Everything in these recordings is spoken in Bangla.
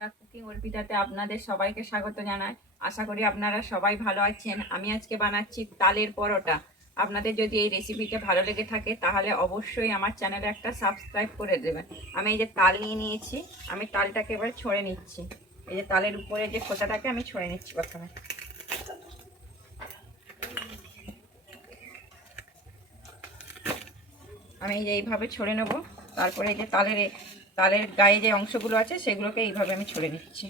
কুকিং অর্পিতাতে আপনাদের সবাইকে স্বাগত জানাই। আশা করি আপনারা সবাই ভালো আছেন। আমি আজকে বানাচ্ছি তালের পরোটা। আপনাদের যদি এই রেসিপিটা ভালো লেগে থাকে, তাহলে অবশ্যই আমার চ্যানেলে একটা সাবস্ক্রাইব করে দেবেন। আমি এই যে তাল নিয়ে নিয়েছি, আমি তালটাকে এবার ছড়ে নিচ্ছি। এই যে তালের উপরে যে খোসাটাকে আমি ছড়ে নিচ্ছি প্রথমে। আমি এইভাবে ছড়ে নেব, তারপরে এই যে তালের তালের গায়ে যে অংশগুলো আছে, সেগুলোকে এইভাবে আমি ছড়ে নিচ্ছি।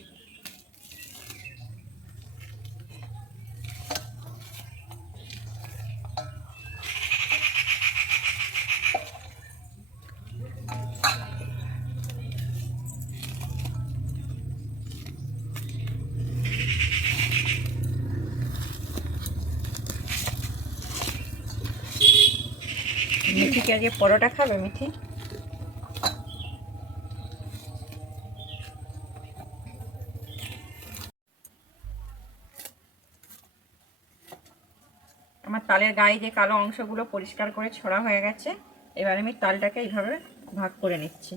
মিঠিকে আজকে পরোটা খাবে মিঠি আমার তালের গায়ে যে কালো অংশগুলো পরিষ্কার করে ছড়া হয়ে গেছে, এবার আমি তালটাকে এইভাবে ভাগ করে নিচ্ছি।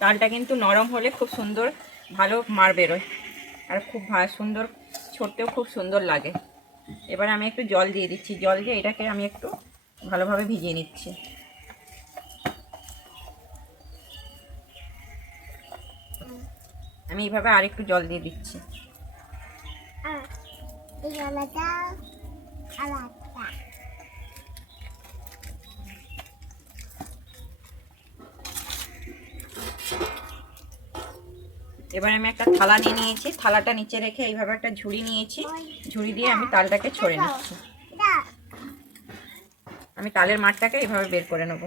তালটা কিন্তু নরম হলে খুব সুন্দর ভালো মার বেরোয় আর খুব সুন্দর ছড়তেও খুব সুন্দর লাগে। এবার আমি একটু জল দিয়ে দিচ্ছি। জল দিয়ে এটাকে আমি একটু ভালোভাবে ভিজিয়ে নিচ্ছি। আমি এইভাবে আর একটু জল দিয়ে দিচ্ছি। এবার আমি একটা থালা নিয়ে নিয়েছি। থালাটা নিচে রেখে এইভাবে একটা ঝুড়ি নিয়েছি। ঝুড়ি দিয়ে আমি তালটাকে ছড়ে নিচ্ছি। আমি তালের মাঠটাকে এইভাবে বের করে নেব।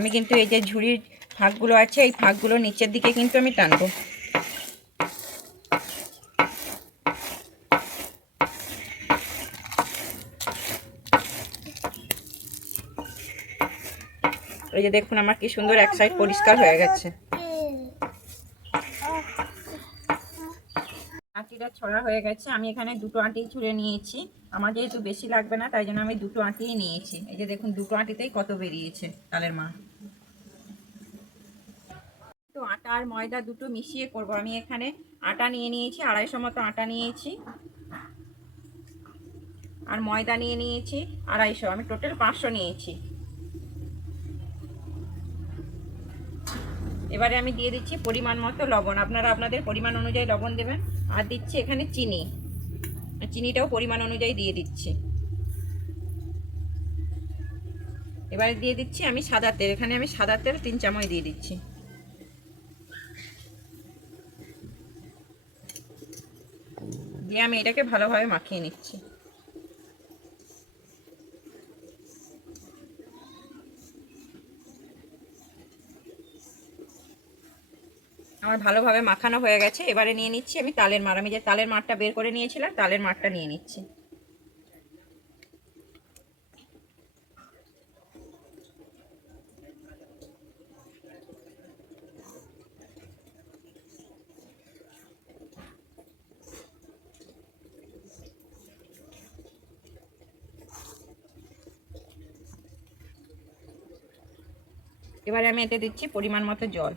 আমি কিন্তু এই যে ঝুড়ির ফাঁকগুলো আছে, এই ফাঁকগুলো নিচের দিকে কিন্তু আমি টানবো। এই যে দেখুন আমার কি সুন্দর এক সাইড পরিষ্কার হয়ে গেছে। আটিটা ছড়া হয়ে গেছে, আমি এখানে দুটো আটি ছুঁড়ে নিয়েছি। আমার যেহেতু বেশি লাগবে না, তাই জন্য আমি দুটো আটিই নিয়েছি। এই যে দেখুন, দুটো আটিতেই কত বেরিয়েছে, তালের মা। তো আটা আর ময়দা দুটো মিশিয়ে করব। আমি এখানে আটা নিয়ে নিয়েছি, আড়াইশো মতো আটা নিয়েছি। আর ময়দা নিয়ে নিয়েছি, আড়াইশো। আমি টোটাল পাঁচশো নিয়েছি। এবারে আমি দিয়ে দিচ্ছি পরিমাণ মতো লবণ। আপনারা আপনাদের পরিমাণ অনুযায়ী লবণ দেবেন। আর দিচ্ছি এখানে চিনি। চিনিটাও পরিমাণ অনুযায়ী দিয়ে দিচ্ছি। এবারে দিয়ে দিচ্ছি আমি সাদা তেল। এখানে আমি সাদা তেল তিন চামচ দিয়ে দিচ্ছি। দিয়ে আমি এটাকে ভালোভাবে মাখিয়ে নিচ্ছি। আমার ভালোভাবে মাখানো হয়ে গেছে। এবারে নিয়ে নিচ্ছি আমি তালের মার আমি যে তালের মারটা বের করে নিয়েছিলাম, তালের মারটা নিয়ে নিচ্ছি। এবারে আমি এতে দিচ্ছি পরিমাণ মতো জল।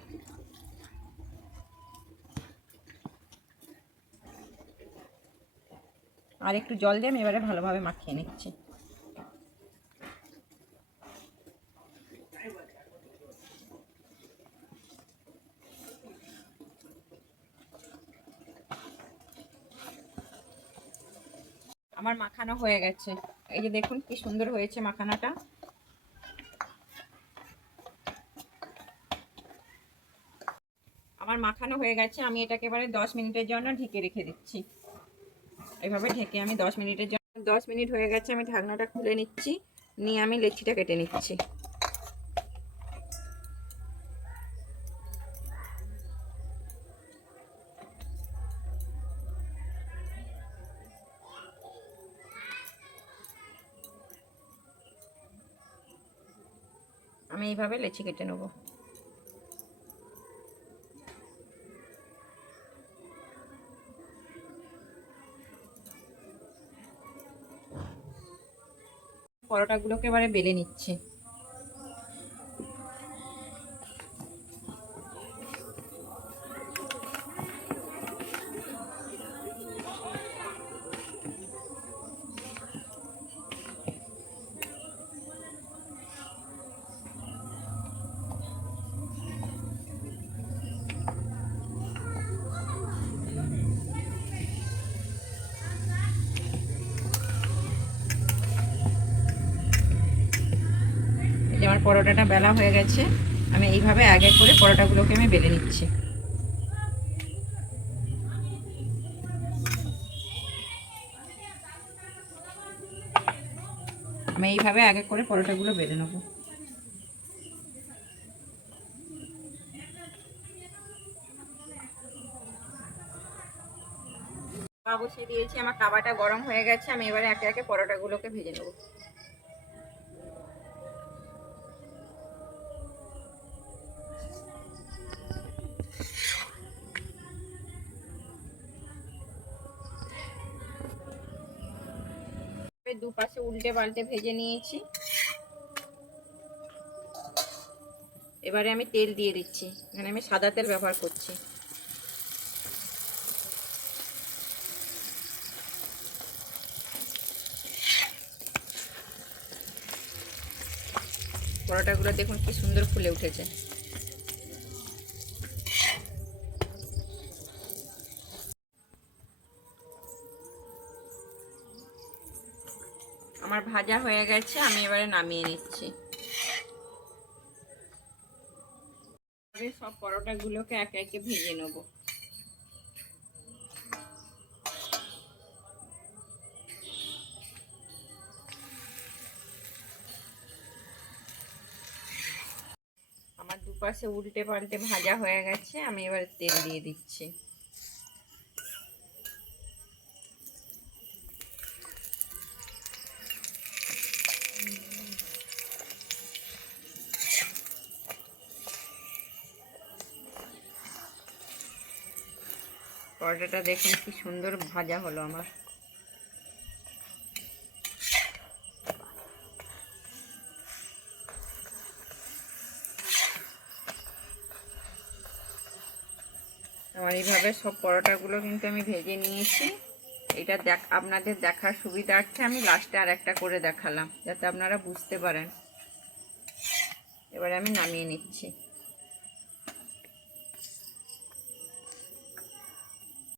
আর একটু জল দিয়ে আমি এবারে ভালোভাবে মাখিয়ে নিচ্ছি। আমার মাখানো হয়ে গেছে। এই যে দেখুন কি সুন্দর হয়েছে মাখানাটা। আমার মাখানো হয়ে গেছে, আমি এটাকে এবারে দশ মিনিটের জন্য ঢেকে রেখে দিচ্ছি। এইভাবে ঢেকে আমি দশ মিনিটের জন্য, দশ মিনিট হয়ে গেছে, আমি ঢাকনাটা খুলে নিচ্ছি, নিয়ে আমি লেচিটা কেটে নিচ্ছি। আমি এইভাবে লেচি কেটে নেব। পরোটাগুলোকে এবারে বেলে নিচ্ছি। পরোটাটা বেলা হয়ে গেছে। আমি এইভাবে আগে করে পরোটাগুলোকে আমি বেলে নিচ্ছি। আমি এইভাবে আগে করে পরোটাগুলো বেলে নেব। বসিয়ে দিয়েছি, আমার তাওয়াটা গরম হয়ে গেছে, আমি এবারে একে একে পরোটাগুলোকে ভেজে নেব। দুপাশে উল্টে পাল্টে ভেজে নিয়েছি। এবারে আমি তেল দিয়ে দিচ্ছি। এখানে আমি সাদা তেল ব্যবহার করছি। পরোটাগুলো দেখুন কি সুন্দর ফুলে উঠেছে। আমার ভাজা হয়ে গেছে, আমি এবারে নামিয়ে নিচ্ছি। সব পরোটাগুলোকে একে একে ভেজে নেব। আমার দুপাশে উল্টে পাল্টে ভাজা হয়ে গেছে, আমি এবার তেল দিয়ে দিচ্ছি। পরোটাটা দেখুন কি সুন্দর ভাজা হলো আমার। আমার এইভাবে সব পরোটাগুলো কিন্তু আমি ভেজে নিয়েছি। এটা দেখ, আপনাদের দেখার সুবিধার্থে আমি লাস্টে আর একটা করে দেখালাম, যাতে আপনারা বুঝতে পারেন। এবারে আমি নামিয়ে নিচ্ছি।